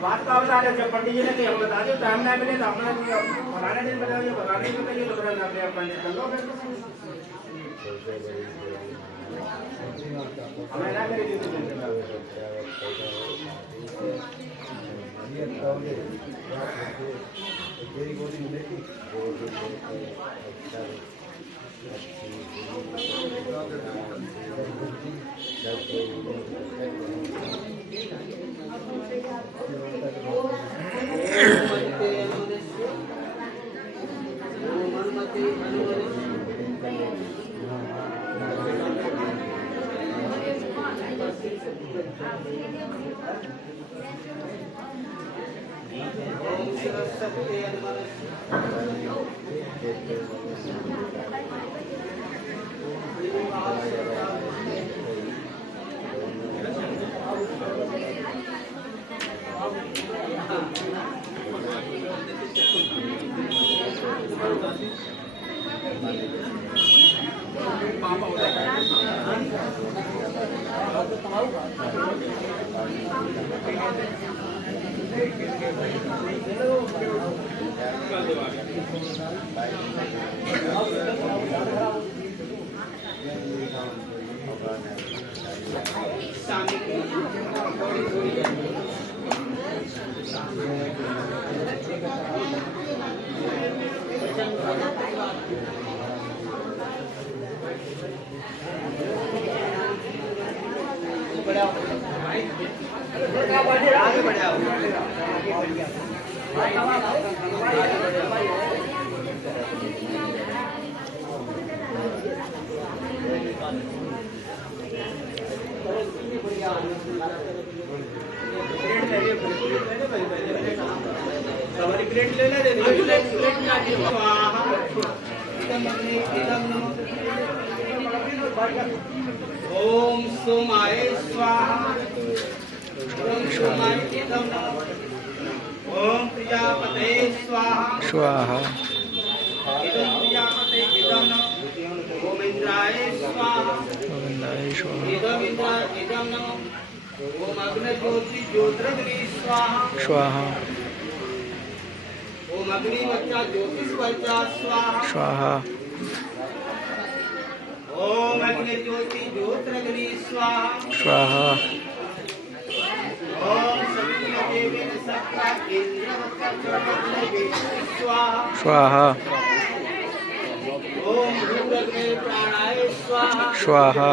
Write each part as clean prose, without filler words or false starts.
बात का बता रहे जब पंडित जी ने कहा बता दो टाइम ना मिले तो अपना बनाने दिन बताइए बताने को बताइए तो बता अपने पंडित कर लो हमें ना करे ओम सोमाय स्वाहा ओम सोमाय इदं नमः ओम प्रजापते स्वाहा स्वाहा इदं प्रजापते इदं नमः ओम इंद्राय स्वाहा इदं इंद्राय इदं नमः ओम अग्नि ज्योति ज्योतिरग्नि स्वाहा स्वाहा ओम अग्नि वच्चा ज्योतिष्वच्चा स्वाहा स्वाहा ओम अग्नि ज्योति ज्योतिरग्नि स्वाहा स्वाहा ओम सवितुर्देवेन सत्ता इंद्रवत्ता चोरवत्ता स्वाहा स्वाहा ओम भूरग्ने प्राणाय स्वाहा स्वाहा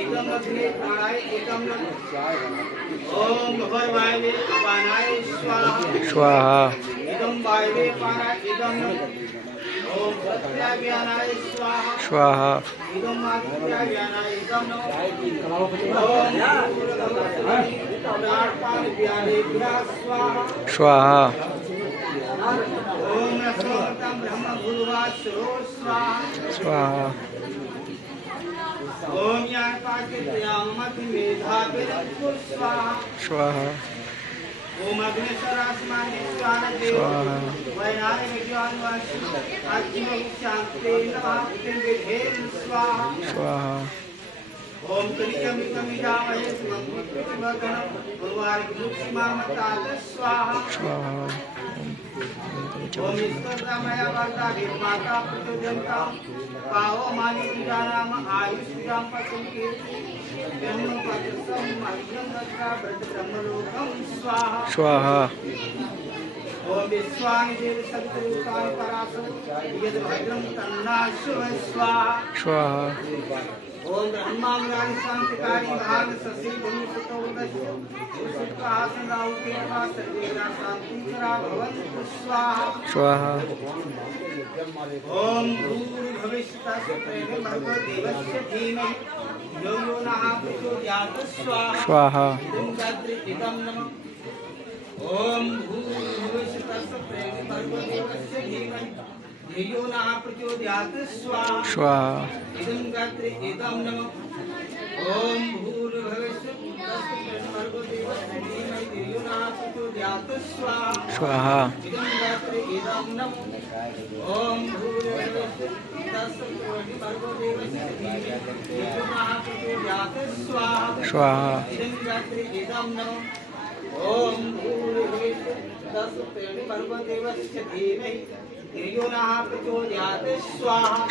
इदं अग्ने प्राणाय इदं नमः ओम भर्वाये अपानाय स्वाहा स्वाहा इदं वायवे पानाय इदं नमः ओम सत्याज्ञानाय स्वाहा स्वाहा इदं मात्याज्ञानाय इदं नमः ओम प्राणपान ज्ञानेभ्यः स्वाहा स्वाहा ब्रह्म भूर्भुवस्सुरो स्वाहा ओम यापाकित्यामति मेधाभिरस्तु स्वाहा ओम अग्निशरास्मानि स्वाहा वैनानि विज्ञानवासु अग्निं शान्ते नमः विधेन स्वाहा ओम त्रियमितमिदामहे सुमंगलम गुरुवारमुक्षिमामतात स्वाहा ओम ईश्वरमया वार्ता निर्माता प्रचोदयन्ता पावो मानि विदानाम आयुष्याम पतुके यन्नु पतसम मह्यं दत्ता ब्रह्मलोकं स्वाहा ओम विश्वानि देव सत्तरूपाणि परासो यद भद्रं तन्नाशु स्वाहा ओम ब्रह्मांगानि शांतिकारी भाग ससी भूमि सुतोदस्य सुखासनाउ के पास सर्वेदा शांतिकरा भवन्तु स्वाहा ओम भूर्भुवस्सुः भर्गो देवस्य धीमहि यो यो नः प्रचोदयात् स्वाहा इदं नमः ओम भूर्भुवस्सुः भर्गो देवस्य धीमहि यो नः प्रचोदयात् स्वाहा इदं गात्रे इदं नमः ओम भूर्भुवस्सुः भर्गो देवस्य धीमहि यो नः प्रचोदयात् स्वाहा इदं गात्रे इदं नमः ओम भूर्भुवस्सुः भर्गो देवस्य धीमहि यो नः प्रचोदयात् स्वाहा इदं गात्रे इदं नमः ओम भूर्भुवस्सुः भर्गो देवस्य धीमहि यो नः प्रचोदयात् स्वाहा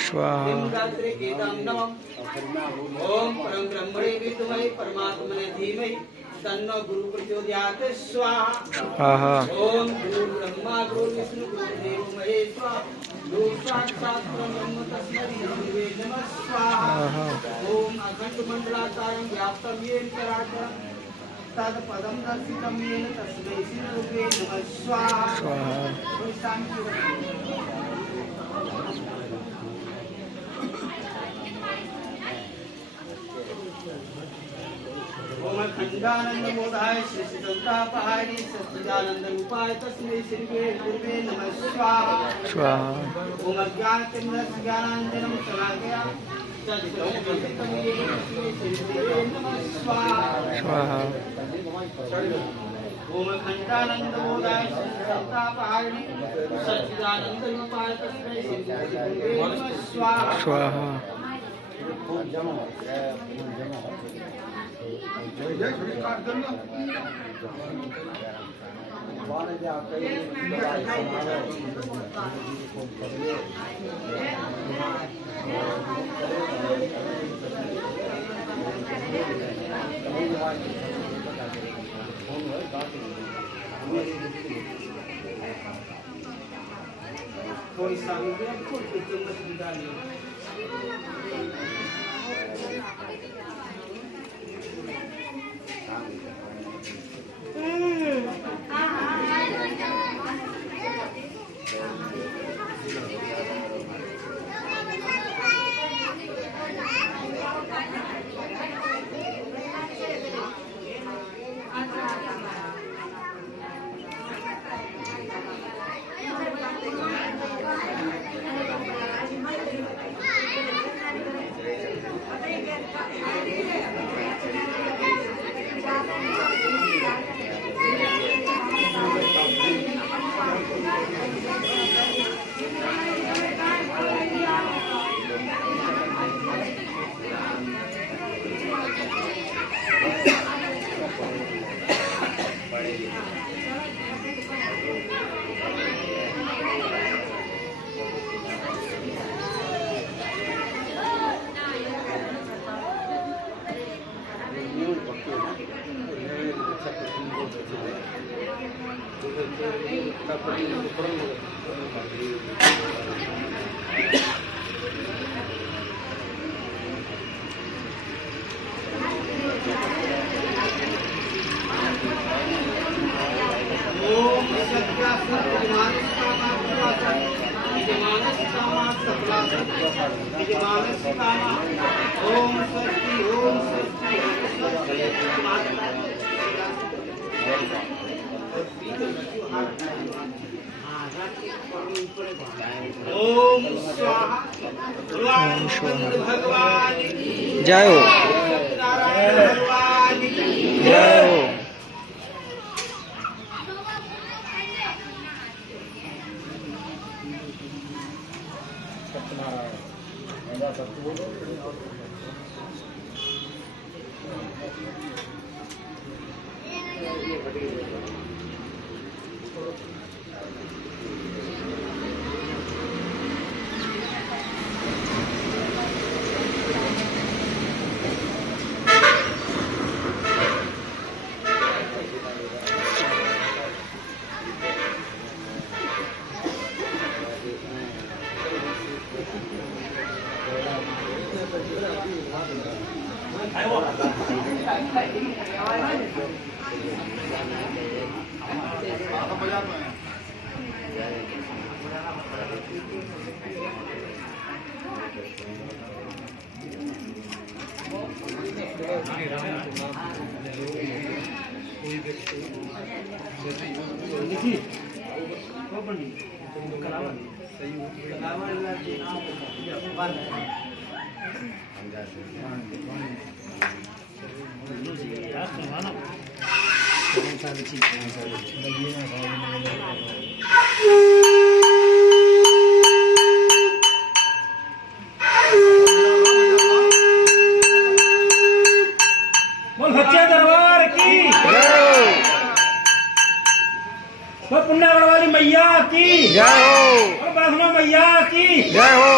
गात्रे इदं नमः ओम परम ब्रह्मणे विद्महे परमात्मने धीमहि तन्नो गुरु प्रचोदयात् स्वाहा ओम गुरु ब्रह्मा गुरु विष्णु गुरुदेव महेश्वर गुरु साक्षात् ब्रह्म तस्मै गुरुवे नमः स्वाहा ओम अखंड मंडलाकारं व्याप्तं येन चराचरं तत्पदं दर्शितं येन तस्मै श्रीगुरुवे नमः स्वाहा ओम अखंडानंद मोदाय श्रीसंतापहारी सच्चिदानंद रूपाय तस्मै श्री गुरुवे नमः स्वाहा ओम अज्ञानतिमिरस्य ज्ञानांजनं शलाकया तद्गतं येन तस्मै श्री गुरुवे नमः स्वाहा ओम अखंडानंद मोदाय श्रीसंतापहारी सच्चिदानंद रूपाय तस्मै श्री गुरुवे नमः स्वाहा जय श्री कारजन वाले जाके थोड़ी सामग्री खुद की चम्मच डालिए ओम स्वाहा भगवान जय हो, नारायण भगवान जय हो। बोल सच्चे दरबार की बोल पुण्यगढ़ वाली मैया की जय हो, और वैष्णो मैया की जय हो।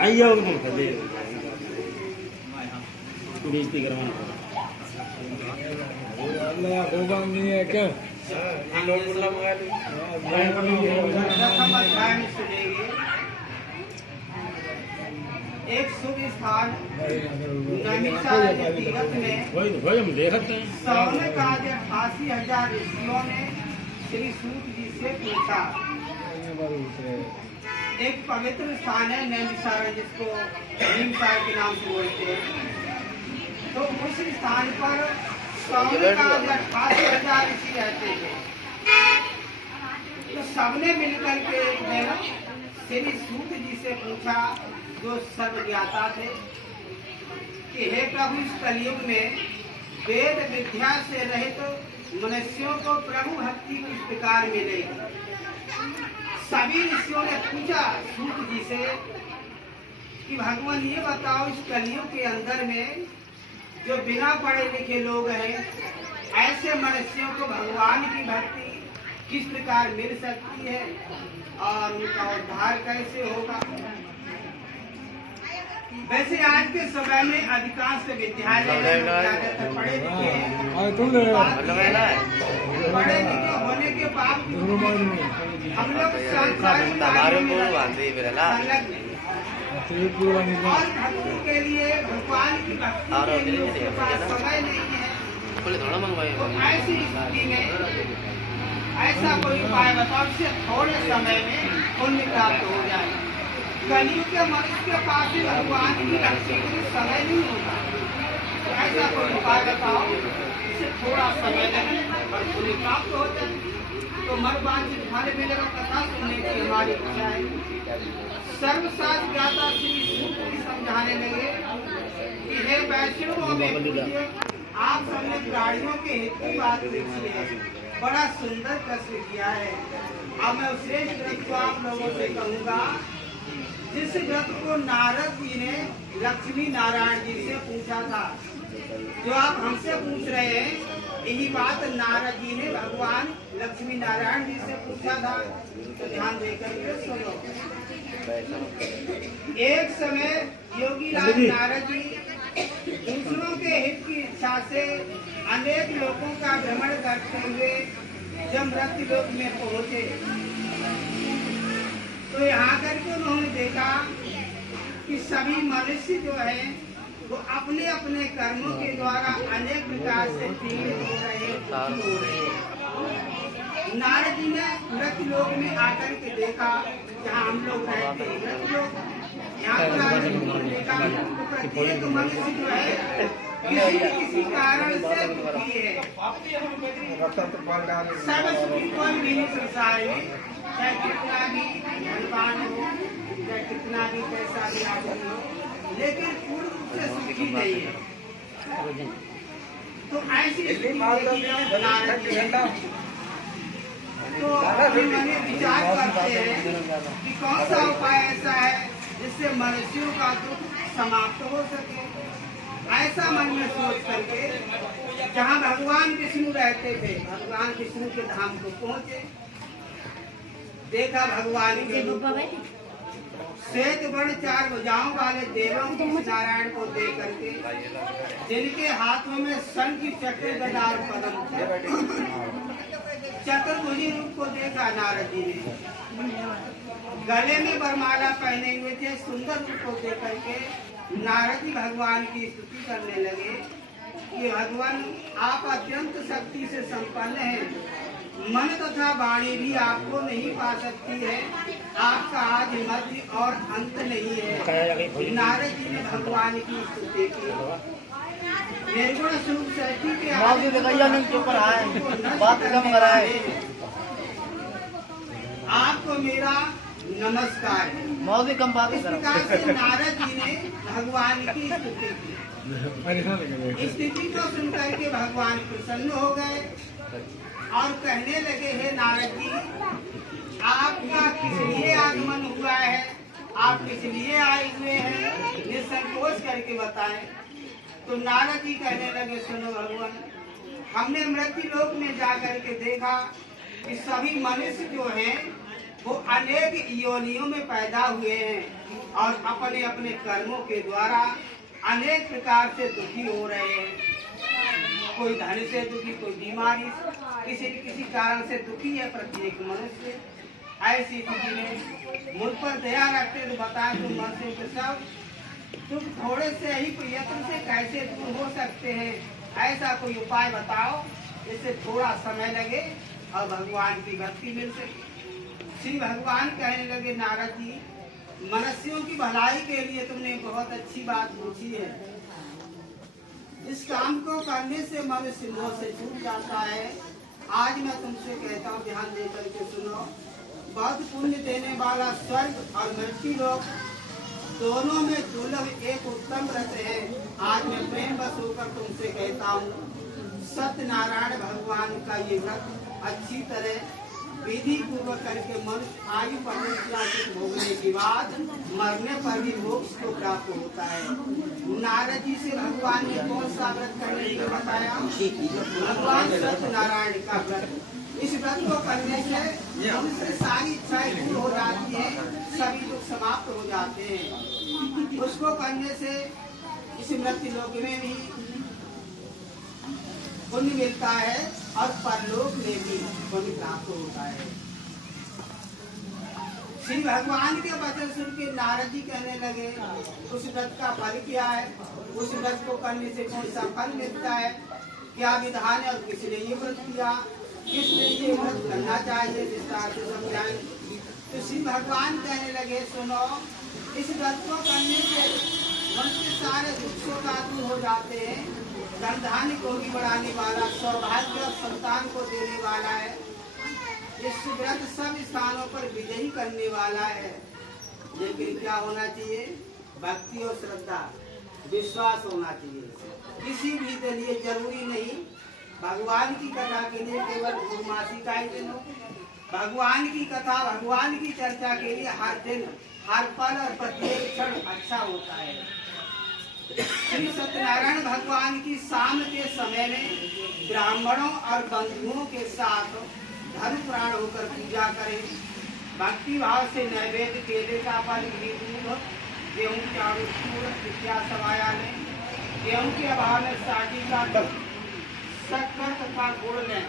आइए और कौन कर दे बेइज्जती करवाना अल्लाह भगवान नहीं है क्या? एक शुभ स्थान नैमिषारण्य तीर्थ में वही तो भाई हम देखते हैं सावन का 88,000 ऋषियों ने श्री सूत जी से पूछा। एक पवित्र स्थान है नैमिषारण्य, जिसको नीमसार के नाम से बोलते हैं। तो उस स्थान पर सावन का 88,000 ऋषि रहते थे। तो सबने मिलकर के श्री सूत जी से पूछा, जो सर्व ज्ञाता थे, कि हे प्रभु, इस कलयुग में वेद विद्या से रहित मनुष्यों को प्रभु भक्ति किस प्रकार मिलेगी। सभी ऋषियों ने पूछा सूत जी से कि भगवान ये बताओ, इस कलयुग के अंदर में जो बिना पढ़े लिखे लोग हैं, ऐसे मनुष्यों को भगवान की भक्ति किस प्रकार मिल सकती है और उनका उद्धार कैसे होगा। वैसे आज के समय में अधिकांश विद्यालय पढ़े लिखे हैं, पढ़े लिखे होने के बावजूद हम लोग सांसारिक कार्यों में संलग्न हैं। और भक्ति के लिए, भगवान की भक्ति के लिए उसके पास समय नहीं है। तो ऐसी स्थिति में ऐसा कोई उपाय बताओ जिससे थोड़े समय में पुण्य प्राप्त हो जाए। कलयुग के मनुष्य के पास भी भगवान की भक्ति के लिए समय नहीं होता। तो ऐसा कोई उपाय बताओ जिससे थोड़ा समय लगे और पुण्य प्राप्त हो जाए। तो मनवांछित फल मिलेगा। कथा सुनने की हमारी इच्छा है। सर्वशास्त्र ज्ञाता श्री सूत जी समझाने लगे कि हे वैष्णवों में पूज्य, आप सबने प्राणियों के हित की बात लिखी है, बड़ा सुंदर प्रश्न किया है। अब मैं श्रेष्ठ ग्रंथ को आप लोगों से कहूँगा, जिस ग्रंथ को नारद जी ने लक्ष्मी नारायण जी से पूछा था। जो आप हमसे पूछ रहे हैं, यही बात नारद जी ने भगवान लक्ष्मी नारायण जी से पूछा था। तो ध्यान देकर के सुनो। एक समय योगी राज नारद जी दूसरों के हित की इच्छा से अनेक लोगों का भ्रमण करते हुए जब मृत्यु लोक में पहुंचे, तो यहाँ करके उन्होंने देखा कि सभी मनुष्य जो है वो अपने अपने कर्मों के द्वारा अनेक प्रकार से पीड़ित हो रहे हैं। नारद जी ने मृत्यु लोक में आकर के देखा, जहाँ हम लोग रहते हैं मृत्यु लोक, यहाँ पर आकर के देखा तो प्रत्येक मनुष्य जो है किसी कारण से दुखी है। सब सुखी कोई भी नहीं संसार में, चाहे कितना भी धनवान हो, चाहे कितना भी पैसा भी आदमी हो, लेकिन पूर्ण रूप से सुखी नहीं है। तो ऐसी स्थिति देखी नारद जी। तो मैंने विचार करते हैं कि कौन सा उपाय ऐसा है जिससे मनुष्यों का दुख समाप्त हो सके। ऐसा मन में सोच करके जहाँ भगवान विष्णु रहते थे, भगवान विष्णु के धाम को पहुँचे। देखा भगवान के श्वेत वर्ण 4 भुजाओं वाले देवों को नारायण को देख करके, जिनके हाथों में शंख चक्र गदा और पद्म थे, चतुर्भुजी रूप को देखा नारद जी ने। गले में वरमाला पहने हुए थे, सुंदर रूप को देख करके नारद जी भगवान की स्तुति करने लगे कि भगवान आप अत्यंत शक्ति से संपन्न हैं, मन तथा वाणी भी आपको नहीं पा सकती है, आपका आदि मध्य और अंत नहीं है। नारद जी ने भगवान की स्तुति की। निर्गुण स्वरूप सृष्टि के आपको मेरा नमस्कार है। इस प्रकार से नारद जी ने भगवान की स्तुति की। स्थिति को सुनकर के भगवान प्रसन्न हो गए और कहने लगे, हे नारद जी, आपका किस लिए आगमन हुआ है, आप किस लिए आए हुए हैं, निसंकोच करके बताएं। तो नारद जी कहने लगे, सुनो भगवान, हमने मृत्यु लोक में जाकर के देखा कि सभी मनुष्य जो हैं वो अनेक योनियों में पैदा हुए हैं और अपने अपने कर्मों के द्वारा अनेक प्रकार से दुखी हो रहे हैं। कोई धन से दुखी, कोई बीमारी, किसी कारण से दुखी है प्रत्येक मनुष्य। ऐसी स्थिति में मुझ पर दया रखते तो बताएं, तुम मनुष्यों के सब तुम थोड़े से ही प्रयत्न से कैसे दूर हो सकते हैं, ऐसा कोई उपाय बताओ जिससे थोड़ा समय लगे और भगवान की भक्ति मिल सके। श्री भगवान कहने लगे, नारद जी, मनुष्यों की भलाई के लिए तुमने बहुत अच्छी बात पूछी है। इस काम को करने से मनुष्य मोह से छूट जाता है। आज मैं तुमसे कहता हूँ, ध्यान दे करके सुनो। बहुत पुण्य देने वाला स्वर्ग और मृत्यु लोक दोनों में दुर्लभ एक उत्तम व्रत है। आज मैं प्रेम बस होकर तुमसे कहता हूँ, सत्यनारायण भगवान का ये व्रत अच्छी तरह विधि पूर्वक करके मनुष्य आयु परिवर्तन भोगने के बाद मरने पर भी मोक्ष को प्राप्त होता है। नारद जी से भगवान ने कौन सा व्रत करने को बताया? भगवान सत्यनारायण का व्रत। इस व्रत को करने से मनुष्य सारी इच्छाएं दूर हो जाती है, सभी दुख समाप्त हो जाते हैं। उसको करने से इस मृत्यु लोक में भी पुण्य मिलता है और परलोक में भी पुण्य प्राप्त होता है। श्री भगवान के वचन सुन के नारद जी कहने लगे, उस व्रत का फल क्या है, उस व्रत को करने से कौन सा फल मिलता है, क्या विधान है और किसने ये व्रत किया, किसने ये व्रत करना चाहिए, विस्तार से समझाएं। तो श्री भगवान कहने लगे, सुनो, इस व्रत को करने से मनुष्य सारे दुखों का दूर हो जाते हैं। धन धान्य को भी बढ़ाने वाला, सौभाग्य और संतान को देने वाला है। इस व्रत सब स्थानों पर विजयी करने वाला है। लेकिन क्या होना चाहिए? भक्ति और श्रद्धा, विश्वास होना चाहिए। किसी भी के लिए जरूरी नहीं भगवान की कथा के लिए केवल पूर्णमासी का ही दिन हो। भगवान की कथा, भगवान की चर्चा के लिए हर दिन, हर पल और प्रत्येक क्षण अच्छा होता है। श्री सत्यनारायण भगवान की शाम के समय में ब्राह्मणों और बंधुओं के साथ धर्म प्राण होकर पूजा करें। भक्ति भाव से नैवेद्य केले का फल, घी, दूध, गेहूं, चावल, इत्यादि सवाया लें। गेहूं के अभाव में साटी का शक्कर तथा गुड़ लें।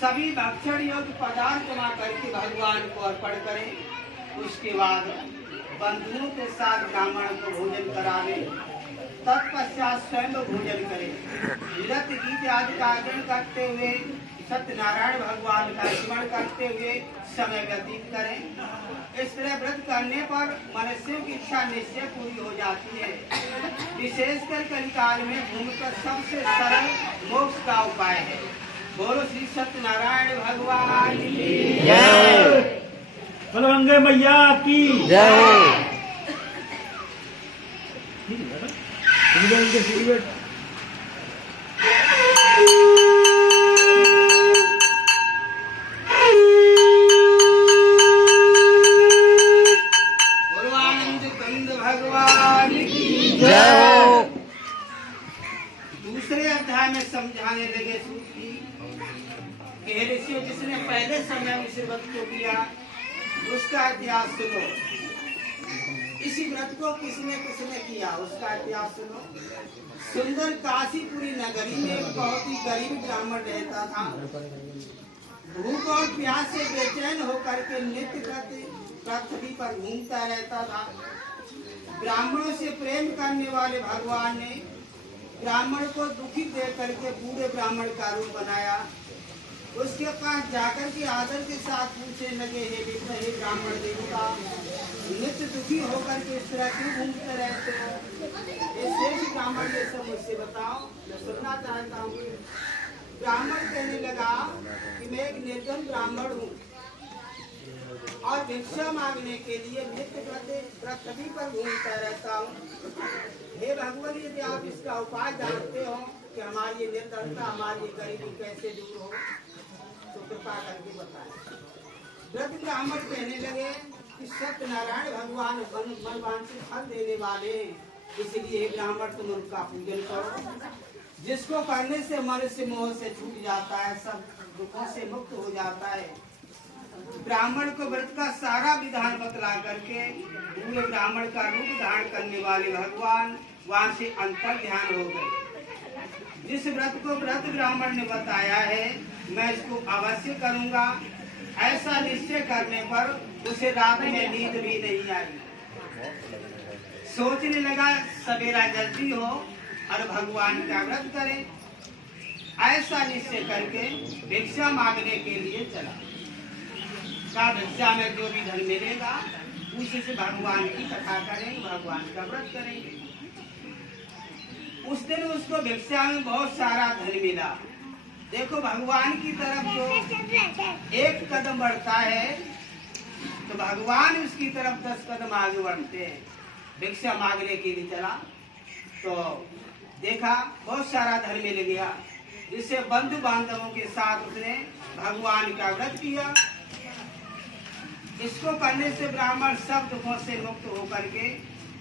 सभी भक्षण योग्य पदार्थ जमा करके भगवान को अर्पण करें। उसके बाद बंधुओं के साथ ब्राह्मण को भोजन करावे। तत्पश्चात स्वयं भोजन करें। नृत्य गीत आदि का आचरण करते हुए सत्यनारायण भगवान का स्मरण करते हुए समय व्यतीत करें। इस तरह व्रत करने पर मनुष्यों की इच्छा निश्चय पूरी हो जाती है। विशेषकर कलिकाल में भूमि पर सबसे सरल मोक्ष का उपाय है। बोलो श्री सत्यनारायण भगवान की जय बोलो गंगे मैया की जय हो। सिगरेट भगवान की जय हो। दूसरे अध्याय में समझाने लगे सूफी कि हे ऋषियों, जिसने पहले समय में इस व्रत को किया उसका इतिहास सुनो। इसी व्रत को किसने किसने किया उसका इतिहास सुनो। सुंदर काशीपुरी नगरी में एक बहुत ही गरीब ब्राह्मण रहता था। भूख और प्यास से बेचैन होकर के नित्य पृथ्वी पर घूमता रहता था। ब्राह्मणों से प्रेम करने वाले भगवान ने ब्राह्मण को दुखी देख करके बूढ़े ब्राह्मण का रूप बनाया। उसके पास जाकर के आदर के साथ पूछने लगे, हे विप्र, हे ब्राह्मण देवता, नित्य दुखी होकर के इस तरह क्यों घूमते रहते हो? ये शेष ब्राह्मण ये सब मुझसे बताओ, मैं सुनना चाहता हूँ। ब्राह्मण कहने लगा कि मैं एक निर्धन ब्राह्मण हूँ और भिक्षा मांगने के लिए नित्य पृथ्वी पर घूमता रहता हूँ। हे भगवान, यदि आप इसका उपाय जानते हो कि हमारी ये निर्धनता, हमारी ये गरीबी कैसे दूर हो, तो कृपा करके बताएं। वृद्ध ब्राह्मण कहने लगे कि सत्यनारायण भगवान मनवांछित फल देने वाले, इसलिए हे ब्राह्मण तुम उनका पूजन करो, जिसको करने से मनुष्य मोह से छूट जाता है, सब दुखों से मुक्त हो जाता है। ब्राह्मण को व्रत का सारा विधान बतला करके पूरे ब्राह्मण का रूप धारण करने वाले भगवान वहां से अंतर ध्यान हो गए। जिस व्रत को व्रत ब्राह्मण ने बताया है, मैं इसको अवश्य करूंगा, ऐसा निश्चय करने पर उसे रात में नींद भी नहीं आई। सोचने लगा सवेरा जल्दी हो और भगवान का व्रत करें। ऐसा निश्चय करके भिक्षा मांगने के लिए चला। का भिक्षा में जो भी धन मिलेगा उसी से भगवान की कथा करेंगे, भगवान का व्रत करेंगे। उस दिन उसको भिक्षा में बहुत सारा धन मिला। देखो, भगवान की तरफ जो एक कदम बढ़ता है तो भगवान उसकी तरफ 10 कदम आगे बढ़ते हैं। भिक्षा मांगने के लिए चला तो देखा बहुत सारा धन मिल गया, जिससे बंधु बांधवों के साथ उसने भगवान का व्रत किया। इसको करने से ब्राह्मण सब दुखों से मुक्त होकर के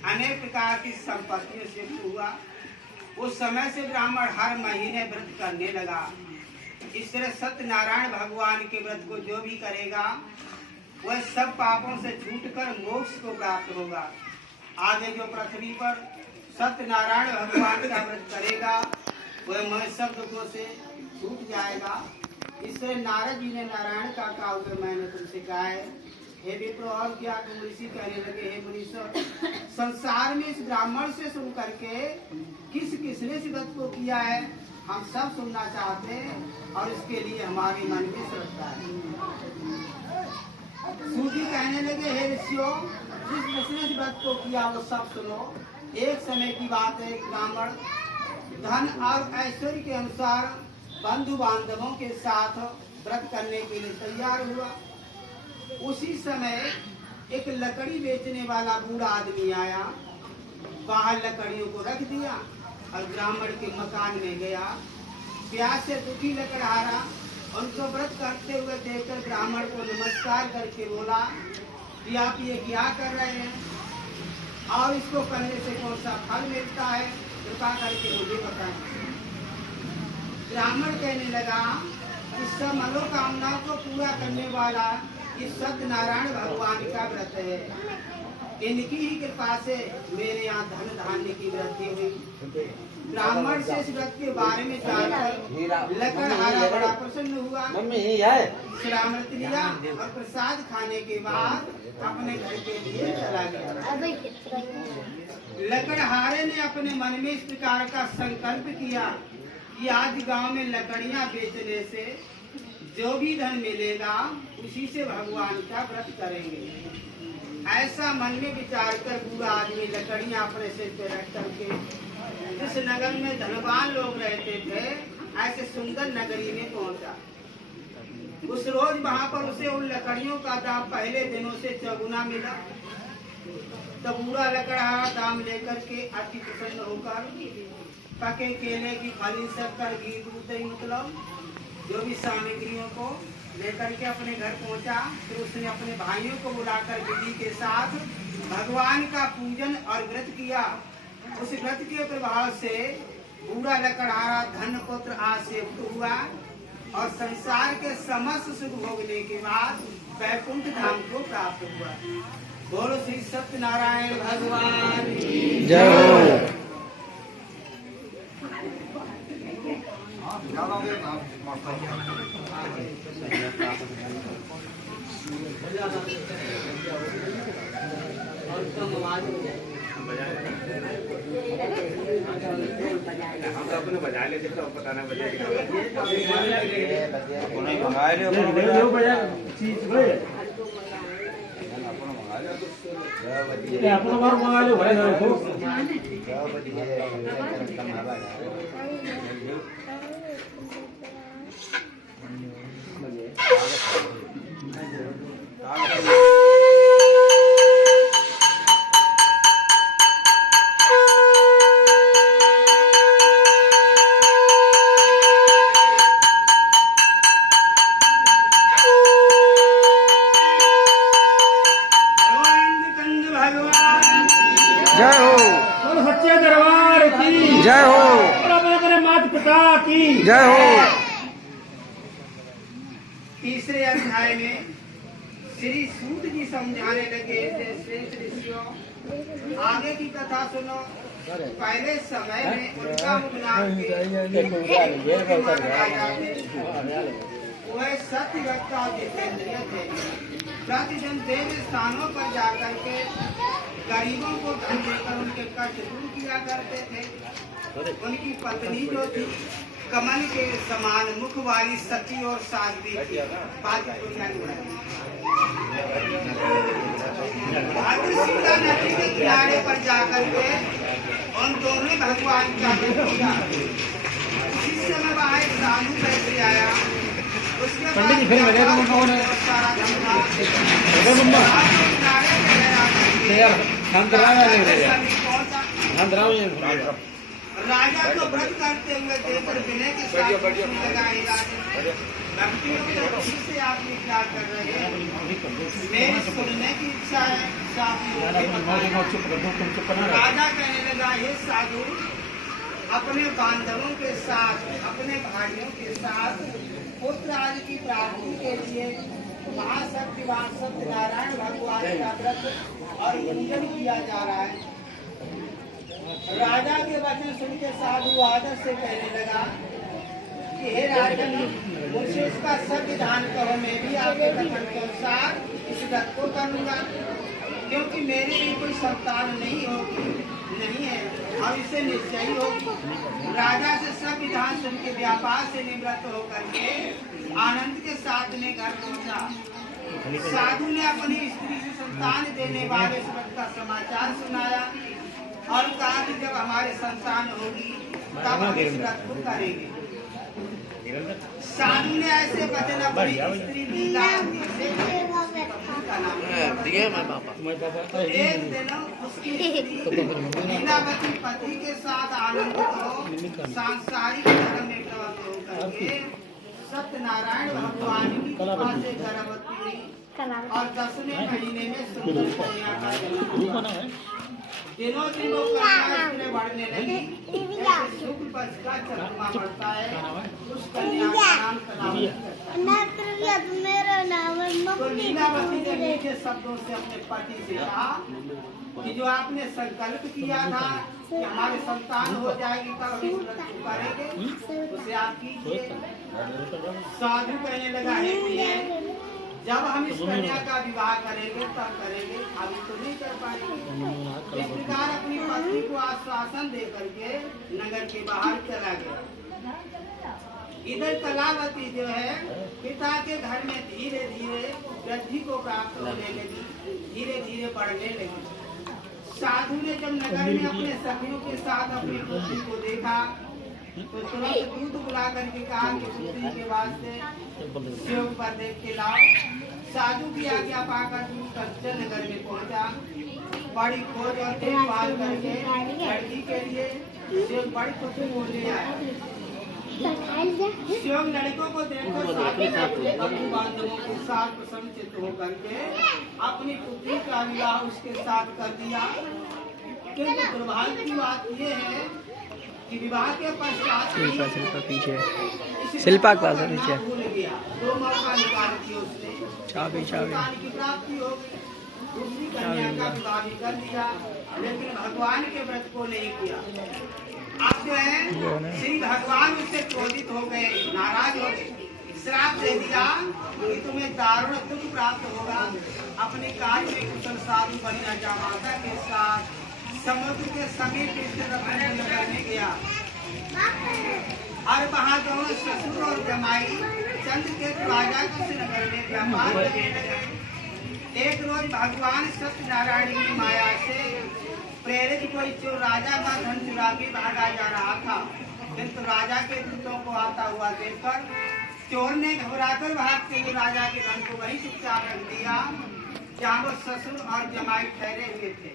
अनेक प्रकार की संपत्तियों से मुक्त हुआ। उस समय से ब्राह्मण हर महीने व्रत करने लगा। इस तरह सत्यनारायण भगवान के व्रत को जो भी करेगा वह सब पापों से छूटकर मोक्ष को प्राप्त होगा। आगे जो पृथ्वी पर सत्यनारायण भगवान का व्रत करेगा वह सब दुखों से छूट जाएगा। इससे नारद जी ने नारायण का कहा कि मैंने तुमसे कहा है, हे विप्र, और क्या? तुम ऋषि कहने लगे, हे मुनीश्वर, संसार में इस ब्राह्मण से सुन करके किसने इस व्रत को किया है, हम सब सुनना चाहते हैं और इसके लिए हमारे मन में श्रद्धा है। सूफी कहने लगे, हे ऋषियों, जिसने इस व्रत को किया वो सब सुनो। एक समय की बात है, एक ब्राह्मण धन और ऐश्वर्य के अनुसार बंधु बांधवों के साथ व्रत करने के लिए तैयार हुआ। उसी समय एक लकड़ी बेचने वाला बूढ़ा आदमी आया, बाहर लकड़ियों को रख दिया और ब्राह्मण के मकान में गया। प्यास से दुखी लकड़हारा उनको व्रत करते हुए देखकर ब्राह्मण को नमस्कार करके बोला कि आप ये क्या कर रहे हैं और इसको करने से कौन सा फल मिलता है, कृपा करके मुझे बताएं। ब्राह्मण कहने लगा कि सब मनोकामनाओं को पूरा करने वाला इस सत्यनारायण भगवान का व्रत है। इनकी ही कृपा से मेरे यहाँ धन धान्य की वृद्धि हुई। ब्राह्मण से इस व्रत के बारे में जानकर लकड़हारा बड़ा प्रसन्न हुआ। श्रामृत लिया और प्रसाद खाने के बाद अपने घर के लिए चला गया। लकड़हारे ने अपने मन में इस प्रकार का संकल्प किया कि आज गांव में लकड़ियां बेचने से जो भी धन मिलेगा उसी से भगवान का व्रत करेंगे। ऐसा मन में विचार कर पूरा आदमी लकड़ियां अपने सिर पे रख करके जिस नगर में धनवान लोग रहते थे ऐसे सुंदर नगरी में पहुंचा। उस रोज वहां पर उसे उन लकड़ियों का दाम पहले दिनों से चौगुना मिला। तो पूरा लकड़ा दाम लेकर के अति प्रसन्न होकर पके केले की फली शक्कर घी दूध दही मतलब जो भी सामग्रियों को लेकर के अपने घर पहुंचा। फिर उसने अपने भाइयों को बुलाकर विधि के साथ भगवान का पूजन और व्रत किया। उस व्रत के प्रभाव से पूरा लकड़हारा धन पुत्र आज से हुआ और संसार के समस्त सुख भोगने के बाद वैकुंठ धाम को प्राप्त हुआ। बोलो श्री सत्यनारायण भगवान की जय हो। हम तो अपने बजा लेते तो पता ना बजा जय हो। सच्चे दरबार की जय हो। माता पिता की जय हो। तीसरे अध्याय में श्री सूत जी समझाने लगे श्रेष्ठ ऋषियों आगे की कथा सुनो। पहले समय में उनका उपनाम वह सत्य वक्ता जितेंद्रिय थे। प्रतिदिन देव स्थानों पर जाकर के गरीबों को धन देकर उनके कष्ट दूर किया करते थे। उनकी पत्नी जो थी कमल के समान मुख वाली सती और साध्वी थी। भाद्रशिला नदी के किनारे पर जाकर के उन दोनों भगवान का किया। उसी समय वहाँ एक साधु बैठ आया। उसके बाद सारा राजा को व्रत करते हुए देकर विनय के साथ भक्ति से आप क्या कर रहे हैं? मेरी सुनने की इच्छा है। राजा कहने लगा हे साधु अपने बांधवों के साथ अपने भाइयों के साथ पुत्र आदि की प्राप्ति के लिए महाशक्तिवान सत्यनारायण भगवान का व्रत और पूजन किया जा रहा है। राजा के वचन सुन के साधु आदर से कहने लगा कि हे राजन मुझसे इसका सब विधान करो। मैं भी आपके कथन के अनुसार इस व्रत को करूँगा क्योंकि मेरे भी कोई संतान नहीं है और इसे निश्चय होगी। राजा से सब विधान सुन के व्यापार से निवृत्त होकर के आनंद के साथ में घर पहुंचा। साधु ने अपनी स्त्री से संतान देने वाले इस व्रत का समाचार सुनाया और कहा कि जब हमारे संतान होगी तब हम इस व्रत को करेंगे। साधु ने ऐसे वचन अपनी स्त्री लीलावती से का नाम एक दिन उसकी लीलावती पति के साथ आनंद को सांसारिक धर्म में प्रवृत्त होकर के सत्यनारायण भगवान की कृपा से गर्भवती हुई और 10वें महीने में सुंदर कन्या का जन्म। दिनों दिन वो कन्या इसमें बढ़ने लगी। शुक्ल पक्ष का चंद्रमा बढ़ता है उस कन्या का नाम कलावती तो लीलावती ने मीठे शब्दों से अपने पति से कहा कि जो आपने संकल्प किया था कि हमारे संतान हो जाएगी तब हम इस व्रत को करेंगे उसे आप कीजिए। साधु कहने लगा हे प्रिय जब हम इस कन्या का विवाह करेंगे तब करेंगे अभी तो नहीं कर पाएंगे। इस प्रकार अपनी पत्नी को आश्वासन दे करके नगर के बाहर चला गया। इधर कलावती जो है पिता के घर में धीरे धीरे वृद्धि को प्राप्त होने लगी, धीरे धीरे बढ़ने लगी। साधु ने जब नगर में अपने सखियों के साथ अपनी पुत्री को देखा तो तुरंत दूध बुला करके कहा कि पुत्री के वास्ते शिव पर देख के लाओ। साधु की आज्ञा पाकर दूध कच्चे नगर में पहुंचा। बड़ी खोज और देखभाल करके लड़की के लिए शिव बड़ी खुशी को ले आया। शिव लड़कों को देखकर बंधु बांधवों के साथ प्रसन्नचित्त होकर के अपनी पुत्री का विवाह उसके साथ कर दिया। किंतु दुर्भाग्य की बात यह है कि विवाह के पश्चात शिल्पा क्लास नीचे भूल गया। 2 मौका निकाल दिए उसने, चाबी की प्राप्ति हो गई। दूसरी कन्या का विवाह भी कर दिया, लेकिन भगवान के व्रत को नहीं किया। अब जो है श्री भगवान उससे क्रोधित हो गए, नाराज हो गए, श्राप दे दिया कि तुम्हें दारुण दुख प्राप्त होगा। अपने कार्य में कुशल साधु बनना जामाता के साथ समुद्र के समीप स्थित अपने नगर में गया और वहाँ दोनों ससुर और जमाई चंद्र के राजा के नगर में व्यापार करने लगे। एक रोज भगवान सत्यनारायण की माया से प्रेरित कोई चोर राजा का धन चुरा के भागा जा रहा था, किंतु राजा के दूतों को आता हुआ देखकर चोर ने घबराकर भागते हुए राजा के धन को वही चुपचाप रख दिया जहाँ वो ससुर और जमाई ठहरे हुए थे।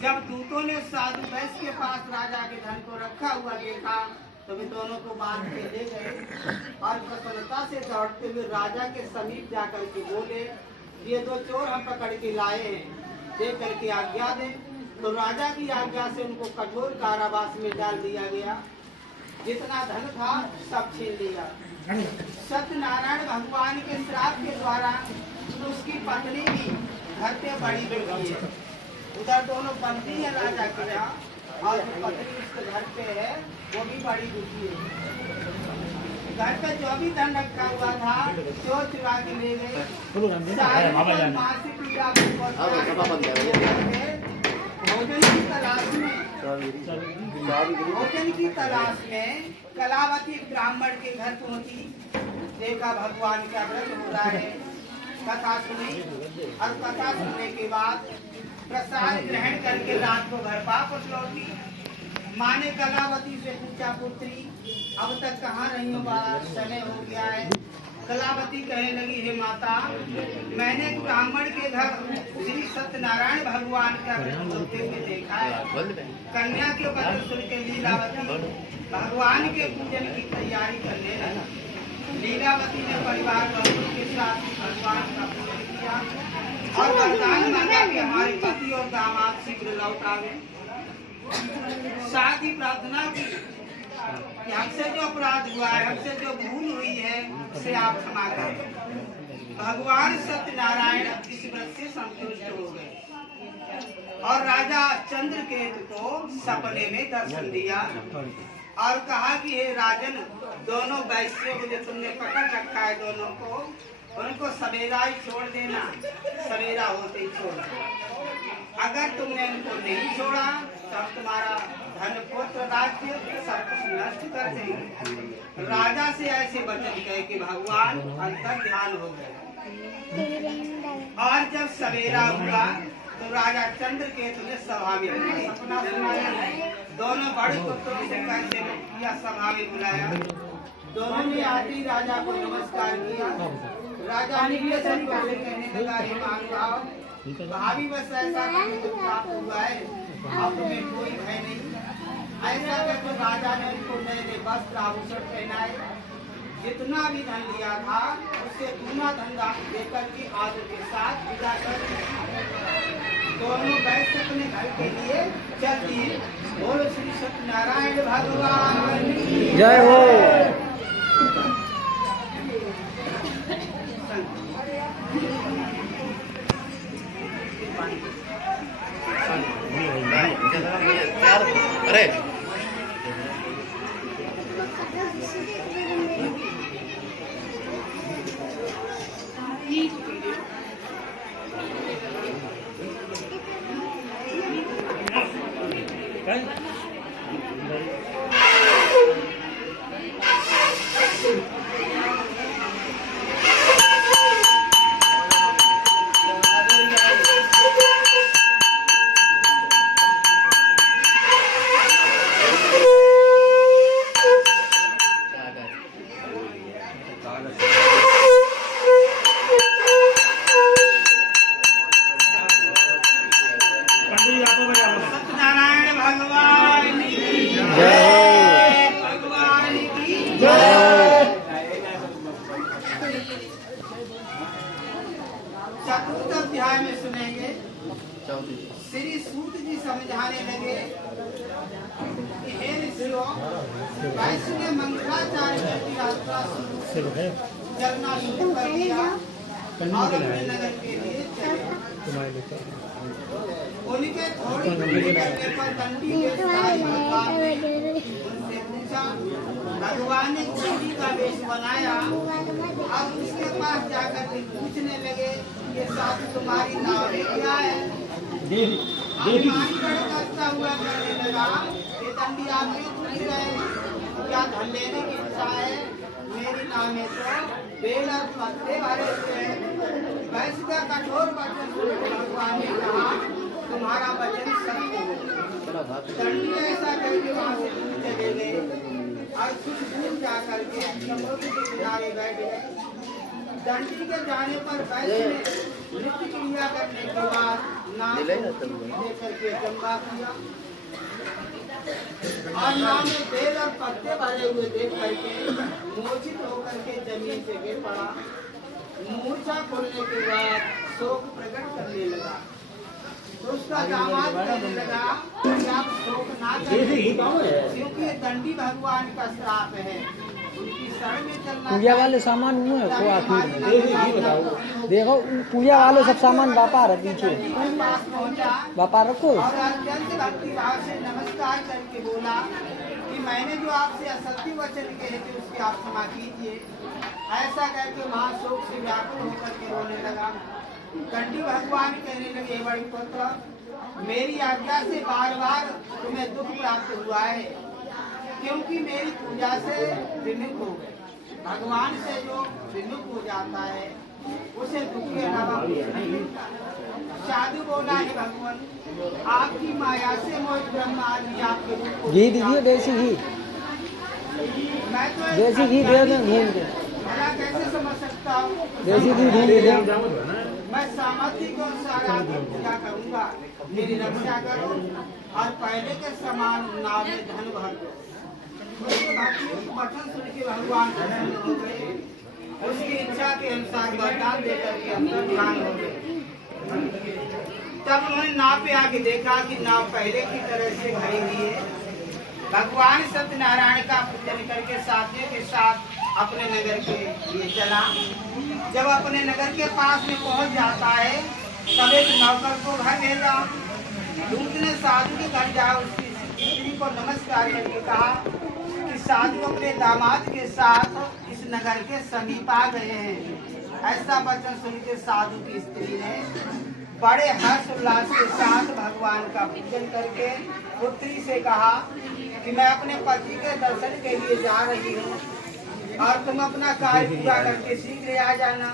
जब दूतों ने साधु वैश्य के पास राजा के धन को रखा हुआ देखा तो वे दोनों को बांध के ले गए और प्रसन्नता से दौड़ते हुए राजा के समीप जाकर के बोले, ये 2 चोर हम पकड़ के लाए हैं, देख करके आज्ञा दें। तो राजा की आज्ञा से उनको कठोर कारावास में डाल दिया गया। जितना धन था सब छीन लिया। सत्यनारायण भगवान के श्राप के द्वारा उसकी पत्नी भी घर पे बड़ी बेटी है। उधर दोनों बंदी है राजा के यहाँ और जो पत्नी उसके घर पे है वो भी बड़ी दुखी है। घर पे जो भी धन रखा हुआ था चोर चुरा के ले गए। मासिक पीड़ा भोजन की तलाश में कलावती ब्राह्मण के घर पहुंची। देखा भगवान का व्रत हो रहा है, कथा सुनी और कथा सुनने के बाद प्रसाद ग्रहण करके रात को घर वापस लौटी। माँ ने कलावती से पूछा, पुत्री अब तक कहाँ रही हो, बड़ा समय हो गया है। कलावती कहने लगी, हे माता, मैंने ब्राह्मण के घर श्री सत्यनारायण भगवान का व्रत होते हुए देखा है। कन्या के पत्र सुन के लीलावती भगवान के पूजन की तैयारी करने लगी। लीलावती ने परिवार वालों के साथ भगवान का पूजन किया और वरदान मांगा कि हमारे पति और दामाद शीघ्र लौट आवे। साथ ही प्रार्थना की कि हमसे जो अपराध हुआ है, हमसे जो भूल हुई है, उसे आप क्षमा करें। भगवान सत्यनारायण इस व्रत से संतुष्ट हो गए और राजा चंद्रकेतु को सपने में दर्शन दिया और कहा कि हे राजन, दोनों वैश्यों को जो तुमने पकड़ रखा है, दोनों को उनको सवेरा ही छोड़ देना, सवेरा होते ही छोड़। अगर तुमने उनको नहीं छोड़ा तो हम तुम्हारा धन पुत्र राज्य सब कुछ नष्ट कर देंगे। राजा से ऐसे वचन कह के भगवान अंतर ध्यान हो गए। और जब सवेरा हुआ तो राजा चंद्रकेतु ने सभा में सपना सुनाया। दोनों बड़े पुत्रों से कैसे किया, सभा में बुलाया। दोनों ने आदि राजा को नमस्कार किया। राजा ने कहने लगा, हे महानुभाव, भाभी बस ऐसा प्राप्त हुआ है, अब तुम्हें कोई भय नहीं। ऐसा करके राजा ने उनको नए नए वस्त्र आभूषण पहनाए। जितना भी धन लिया था उससे दूना धन देकर के आदर के साथ विदा कर दोनों वैश्य अपने घर के लिए चल दिए। बोलो श्री सत्यनारायण भगवान की जय हो। अरे काय समझाने लगे कि हे ऋषियों, वैश्य ने मंगलाचार्य की यात्रा चलना शुरू कर दिया और अपने नगर के लिए चले। उनके थोड़ी दूरी चलने पर दंडी के साई भगवान ने उनसे पूछा, भगवान ने दंडी का वेश बनाया और उसके पास जाकर के पूछने लगे कि साधु तुम्हारी नाव में क्या है? अभिमानी करता हुआ कहने लगा कि दंडी आप क्यों पूछ रहे हैं? क्या धन लेने की इच्छा है? मेरी नाव में तो बेल और पत्ते भरे हुए हैं। वैश्य का कठोर वचन सुनकर भगवान ने कहा, तुम्हारा वचन सत्य है। दंडी ऐसा करके वहाँ से दूर चले गए और कुछ दूर जाकर के समुद्र के किनारे बैठ गए। दंडी के जाने पर वैश्य ने नृत्य क्रिया करने के बाद नाव लेकर के चंबा किया और नाव में बेल और पत्ते भरे हुए देख करके मूर्छित होकर के जमीन से गिर पड़ा। मूर्छा खोलने के बाद शोक प्रकट करने लगा तो उसका दामाद कहने लगा कि आप शोक ना करें, क्योंकि ये दंडी भगवान का श्राप है। उनकी शरण में चलना पूजा वाले सामान हुए को आखिर देखो, पूजा वाले सब सामान व्यापार है पीछे पास पहुंचा व्यापार रखो। और अत्यंत भक्ति भाव से नमस्कार करके बोला कि मैंने जो आपसे असत्य वचन कहे थे उसकी आप क्षमा कीजिए। ऐसा करके महाशोक से व्याकुल होकर के रोने लगा। दंडी भगवान कहने लगे, बड़ी पुत्र, मेरी आज्ञा से बार बार तुम्हें दुख प्राप्त हुआ है, क्योंकि मेरी पूजा से विमुख हो गए। भगवान से जो विमुख हो जाता है उसे दुख के अलावा कुछ नहीं मिलता। साधु बोला, है भगवान, आपकी माया से मोह ब्रह्म आदि आपके रूप को घी दीजिए, देसी घी, मैं तो देसी घी दे दो घूम के, भला कैसे समझ सकता हूँ? देसी घी ढूंढ के दे। मैं सामर्थ्य को अनुसार आपकी पूजा करूंगा, मेरी रक्षा करो और पहले के समान नाव में धन भर दो। उसके भक्तियों के वचन सुन के भगवान प्रसन्न हो गए। उसकी इच्छा के अनुसार वरदान देकर के अंदर ध्यान हो गए। तब उन्होंने नाव पे आके देखा कि नाव पहले की तरह से भरी हुई है। भगवान सत्यनारायण का पूजन करके साथियों के साथ अपने नगर के लिए चला। जब अपने नगर के पास में पहुंच जाता है तब एक नौकर को घर भेजा। दूत ने साधु के घर जा उसकी स्त्री को नमस्कार करके कहा कि साधु अपने दामाद के साथ इस नगर के समीप आ गए हैं। ऐसा वचन सुन के साधु की स्त्री ने बड़े हर्ष उल्लास के साथ भगवान का पूजन करके पुत्री से कहा कि मैं अपने पति के दर्शन के लिए जा रही हूँ और तुम अपना कार्य पूरा करके शीघ्र आ जाना।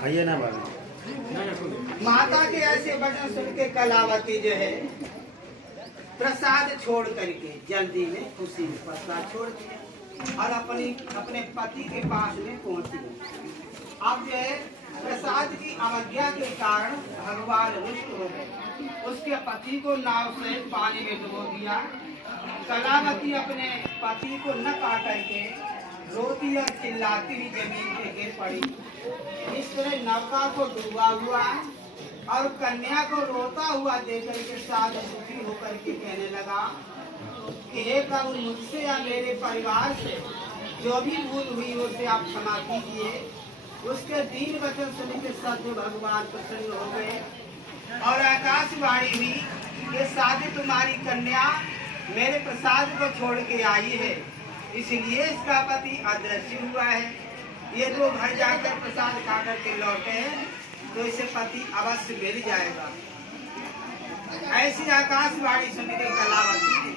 माता के ऐसे वचन सुन के कलावती जो है प्रसाद छोड़ करके जल्दी में खुशी में प्रसाद छोड़ दिया और अपने पति के पास में पहुंची। अब जो है प्रसाद की अवज्ञा के कारण भगवान रुष्ट हो गए। उसके पति को नाव से पानी में डुबो दिया। कलावती अपने पति को न पा करके रोती और चिल्लाती हुई जमीन पे गिर पड़ी। इस तरह नौका को डूबा हुआ और कन्या को रोता हुआ देखकर के साधु दुखी होकर के कहने लगा कि हे प्रभु, मुझसे या मेरे परिवार से जो भी भूल हुई उसे आप क्षमा कीजिए। उसके दीन वचन सुन के सत्य भगवान प्रसन्न हो गए और आकाशवाणी हुई कि साधु तुम्हारी कन्या मेरे प्रसाद को छोड़ के आई है, इसलिए इसका पति अदृश्य हुआ है। ये जो घर जाकर प्रसाद खा करके लौटे तो इसे पति अवश्य मिल जाएगा। ऐसी आकाशवाणी सुन के कलावती ने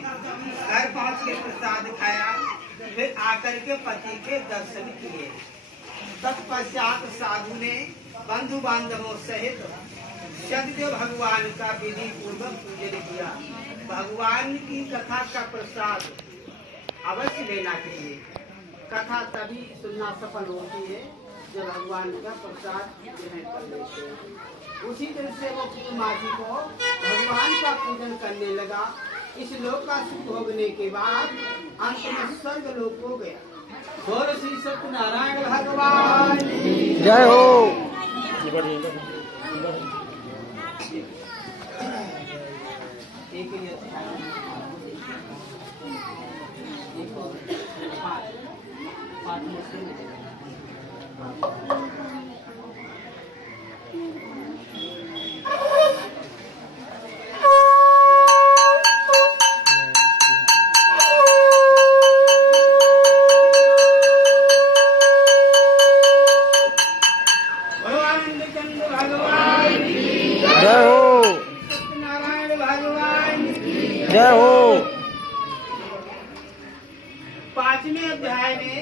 घर पहुंच के प्रसाद खाया, फिर आकर के पति के दर्शन किए। तत्पश्चात साधु ने बंधु बांधवों सहित सददेव भगवान का विधि पूर्वक पूजन किया। भगवान की कथा का प्रसाद अवश्य लेना चाहिए। कथा तभी सुनना सफल होती है जब भगवान का प्रसाद ग्रहण कर लेते हैं। उसी तरह से वो पूर्णमासी को भगवान का पूजन करने लगा। इस लोक का सुख भोगने के बाद अंत में स्वर्ग लोक हो गया। और श्री सत्यनारायण भगवान जय हो। एक ही अध्याय एक और पाठ में से जय हो। पांचवें अध्याय में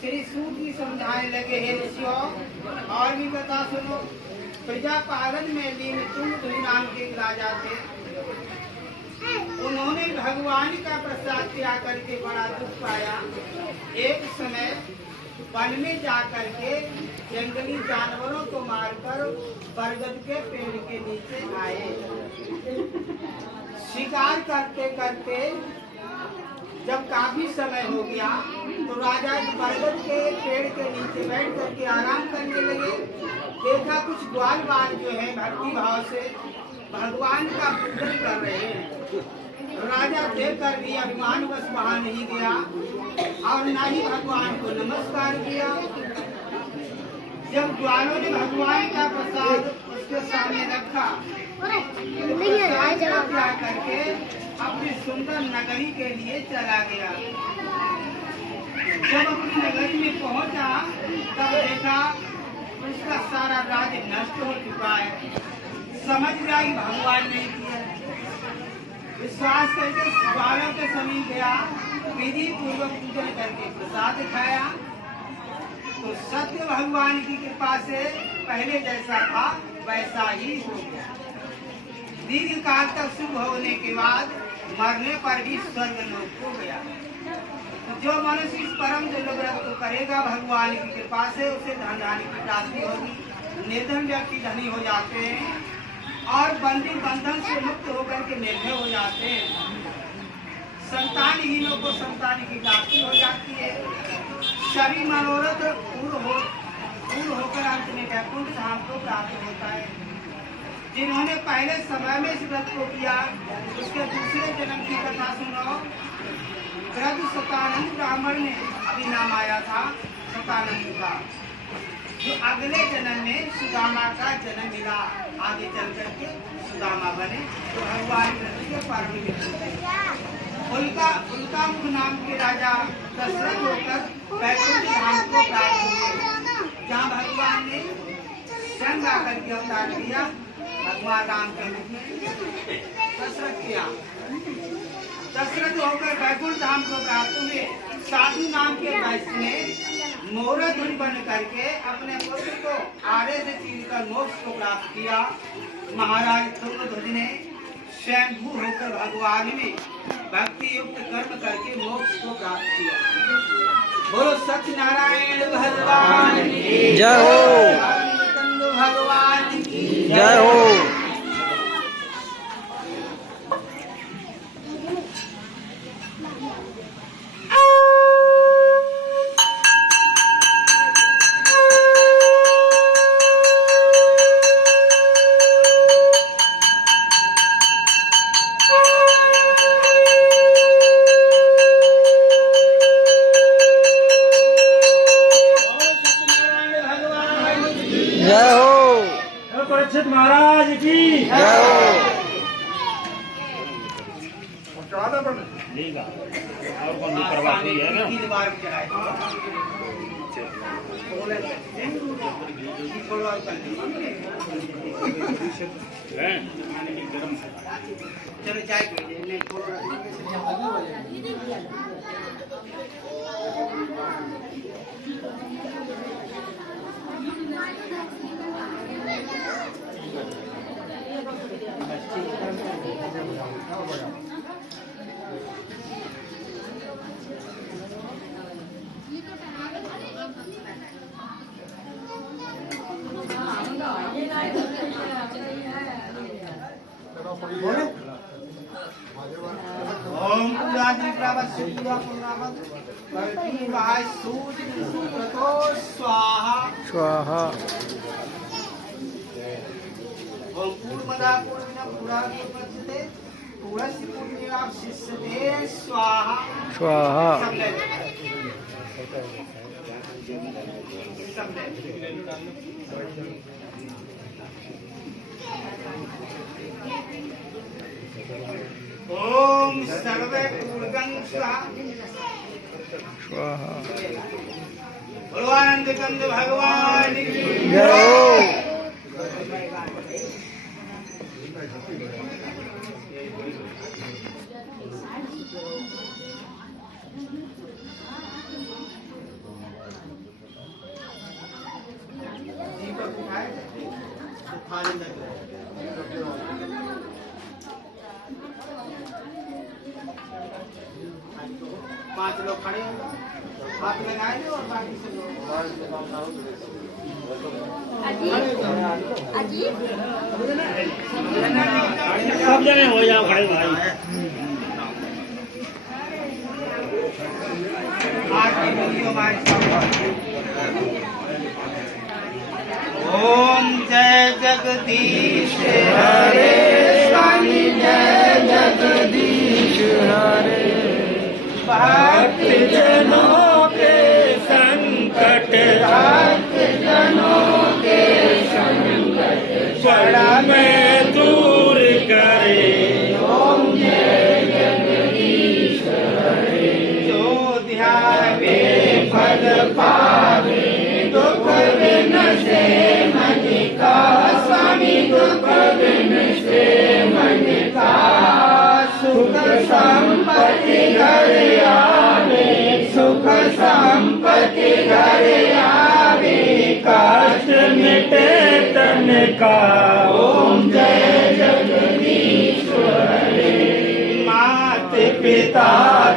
श्री सूत जी समझाने लगे, हे ऋषियों और भी कथा सुनो। प्रजा पालन में लीन तुंगध्वनि नाम के एक राजा थे। उन्होंने भगवान का प्रसाद त्याग करके बड़ा दुख पाया। एक समय वन में जाकर के जंगली जानवरों को मारकर बरगद के पेड़ के नीचे आए। शिकार करते करते जब काफी समय हो गया तो राजा बरगद के पेड़ के नीचे बैठ करके आराम करने लगे। देखा कुछ ग्वाल बाल जो है भक्ति भाव से भगवान का पूजन कर रहे हैं। राजा देख कर भी अभिमान बस वहां नहीं गया और न ही भगवान को नमस्कार किया। जब ग्वालों ने भगवान का प्रसाद उसके सामने रखा, प्रसाद करके अपनी सुंदर नगरी के लिए चला गया। जब अपनी नगरी में पहुंचा तब देखा उसका सारा राज्य नष्ट हो चुका है। समझ गया कि भगवान नहीं किया। विश्वास करके ग्वालों के समीप गया, विधि पूर्वक पूजन करके प्रसाद खाया तो सत्य भगवान की कृपा से पहले जैसा था वैसा ही हो गया। दीर्घ काल तक शुभ होने के बाद मरने पर भी स्वर्ग लोक हो गया। जो मनुष्य इस परम व्रत को करेगा भगवान की कृपा से उसे धन धान्य की प्राप्ति होगी। निर्धन व्यक्ति धनी हो जाते हैं और बंदी बंधन से मुक्त होकर के निर्भय हो जाते हैं। संतानहीनों को संतान की प्राप्ति हो जाती है। सभी मनोरथ पूर्ण होकर अंत में वैकुंठ धाम को प्राप्त होता है। जिन्होंने पहले समय में इस व्रत को किया उसके दूसरे जन्म की कथा सुनो। व्रत सतानंद ब्राह्मण में अभी नाम आया था सतानंद का, जो अगले जन्म में सुदामा का जन्म मिला। आगे चल करके सुदामा बने तो भगवान कृष्ण के परम मित्र। उल्का मुख नाम के राजा दशरथ होकर वैकुंठ धाम को प्राप्त हुए, जहाँ भगवान ने स्वयं आकर के अवतार किया। भगवान राम के रूप में दशरथ किया। दशरथ होकर वैकुंठ धाम को प्राप्त हुए। साधु नाम के वैश्य ने मोरध्वनि बन करके अपने पुत्र को आरे से चीरकर मोक्ष को प्राप्त किया। महाराज तुंगध्वनि ने स्वयंभू होकर भगवान में भक्ति युक्त कर्म करके मोक्ष को प्राप्त किया। बोलो सत्यनारायण भगवान की जय हो। भगवान की जय हो। परीक्षित महाराज की जय हो। चलो चाय ओम पुराजी प्रावत सुवा पुरावत परती वाय सूत सुप्रतो स्वाहा स्वाहा। ओम पूर्वदा पूर्णा पुरागी पद्धते तुलसी पुण्य शिष्यते स्वाहा स्वाहा। सब ले सब ले। ओम सर्वे पूर्गं स्वाहा स्वाहा। बोलो आनंद कंद भगवान की जय हो। दीपक उठाए थाली में पांच लोग खड़े हैं, हाथ लगाएंगे और बाकी सब लोग सब जगह हो जाओ खड़े भाई। आरती होगी हमारे साथ। ओम जय जगदीश हरे स्वामी जय जगदीश हरे। भक्त जनों के संकट भक्त जनों के संकट बड़ा में दूर करे। ओम जय जगदीश हरे। जो ध्यावे फल पावे दुख विनसे मन का स्वामी दुख विनसे मन का। सुख संपत्ति घर आवे सुख संपत्ति घर आवे कष्ट मिटे तन का। ओम जय जगदीश हरे। मात पिता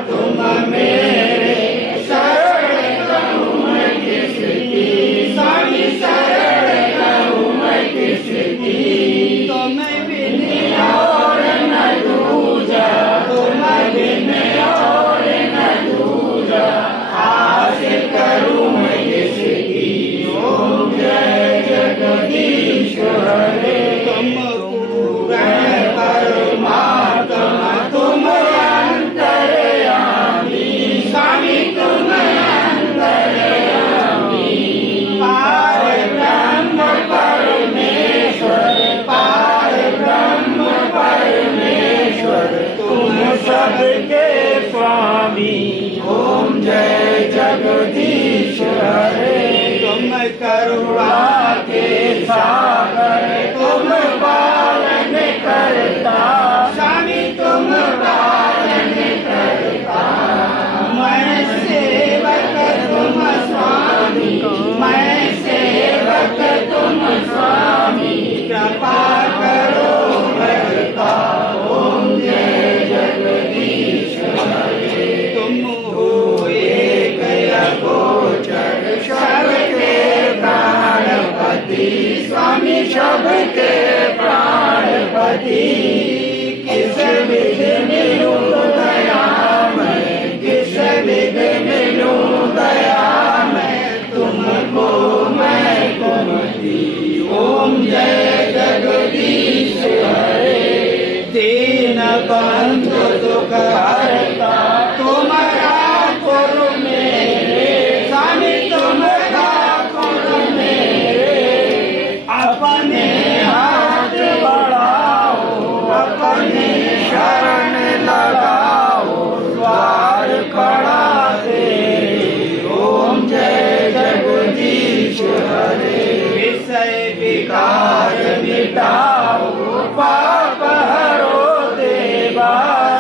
तुम मेरे शरण कहूँ मैं किसकी स्वामी शरण कहूँ मैं किसकी। तुम बिन और न दूजा तुम बिन और न दूजा आस करूँ मैं किसकी। ओम जय जगदीश हरे। तुम पूर्ण परमात्मा तुम अंतर्यामी स्वामी तुम अंतर्यामी। पार ब्रह्म परमेश्वर पार ब्रह्म परमेश्वर तुम सबके स्वामी। ओम जय जगदीश हरे। तुम करुणा के सागर तुम पालन करता स्वामी तुम पालन करता। मैं सेवक तुम स्वामी मैं सेवक तुम स्वामी कृपा करो भरता। ओम जय जगदीश हरे। तुम हो एक अगोचर सबके प्राणपति स्वामी सबके प्राणपति। किस विध मिलूं दया मैं किस विध मिलूं दया मैं तुमको मैं तुमकी। ओम जय जगदीश हरे। दीन बंधु दुख हरता तुम्हारा गुरु मेरे स्वामी तुम्हारा गुरु मेरे। अपने हाथ बढ़ाओ अपने शरण लगाओ द्वार खड़ा तेरे। ओम जय जगदीश हरे। विषय विकार मिटाओ पाप हरो देवा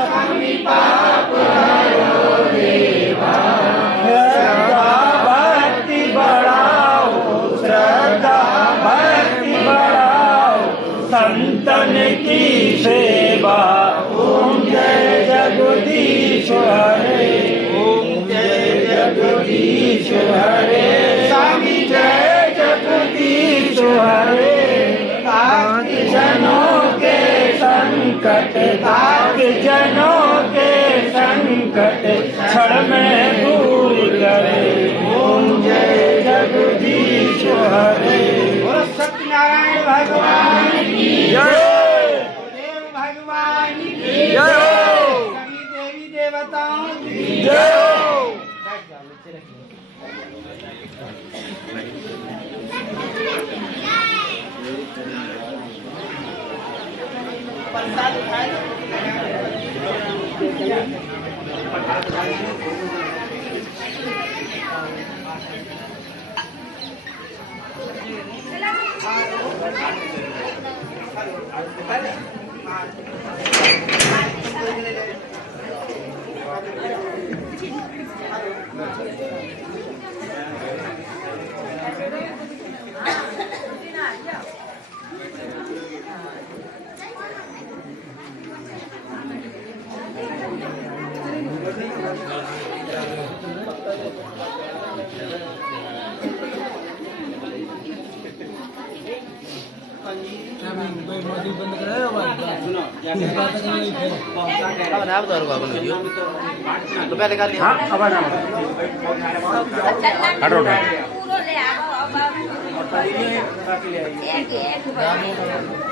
स्वामी पाप हरो देवा। श्रद्धा भक्ति बढ़ाओ श्रद्धा भक्ति बढ़ाओ संतन की सेवा। ओम जय जगदीश हरे। ओम जय जगदीश हरे। स्वामी जय जगदीश हरे। ताक जनों के संकट ताक जनों के संकट क्षण में दूर करे। ओम जय जगदीश हरे। बोलो सत्यनारायण भगवान की जय। देव भगवान की जय। जय हो। प्रसाद उठाए बंद कराया अब ना तो रुको अपन वीडियो तो पहले कर लिया हाँ अब आना हटो उठा पूरा ले आओ अब एक एक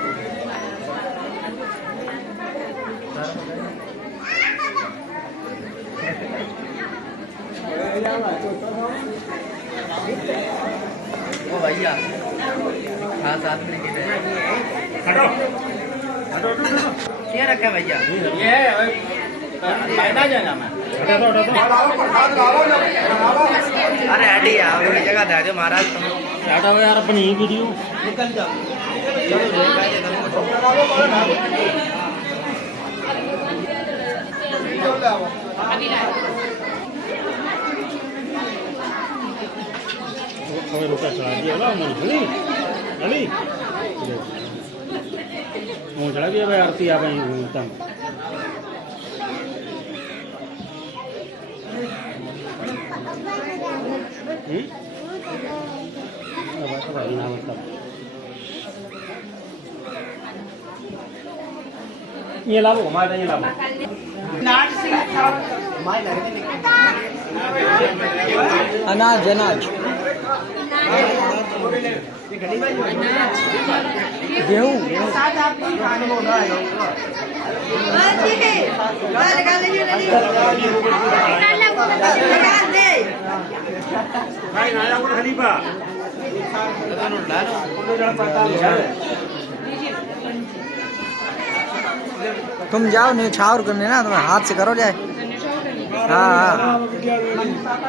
वो भैया हाँ साथ में लेके गए हटो हटो क्या रखा भैया ये फायदा जाएगा मैं अरे हटी यार अपनी जगह दे दो महाराज हटाओ यार अपनी वीडियो निकल जाओ હવે રોકા ચડાવી દે ઓલા મને ભણી અલી હું ચડાવી હવે આરતી આ ભાઈ હું તમ હવે ભાઈ ના મતલબ ये लाभो हमारे ये लाभो नाट सिंह अनाज अनाज गेहूँ साथ आपकी खाने होगा भाई नाया को खलीफा तुम जाओ न्यौछावर करने ना, तुम हाथ से करो जाए। हाँ हाँ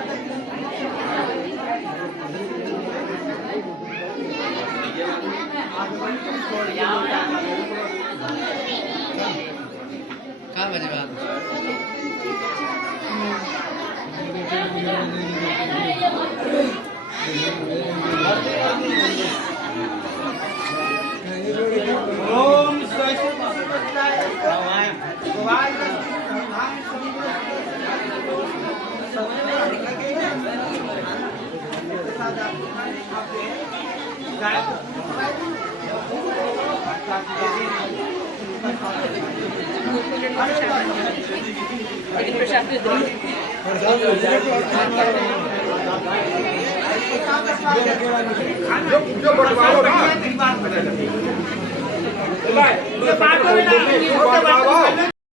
कहाँ बजे बात ओम सरस्वती भगवान जो बड़वाओ ना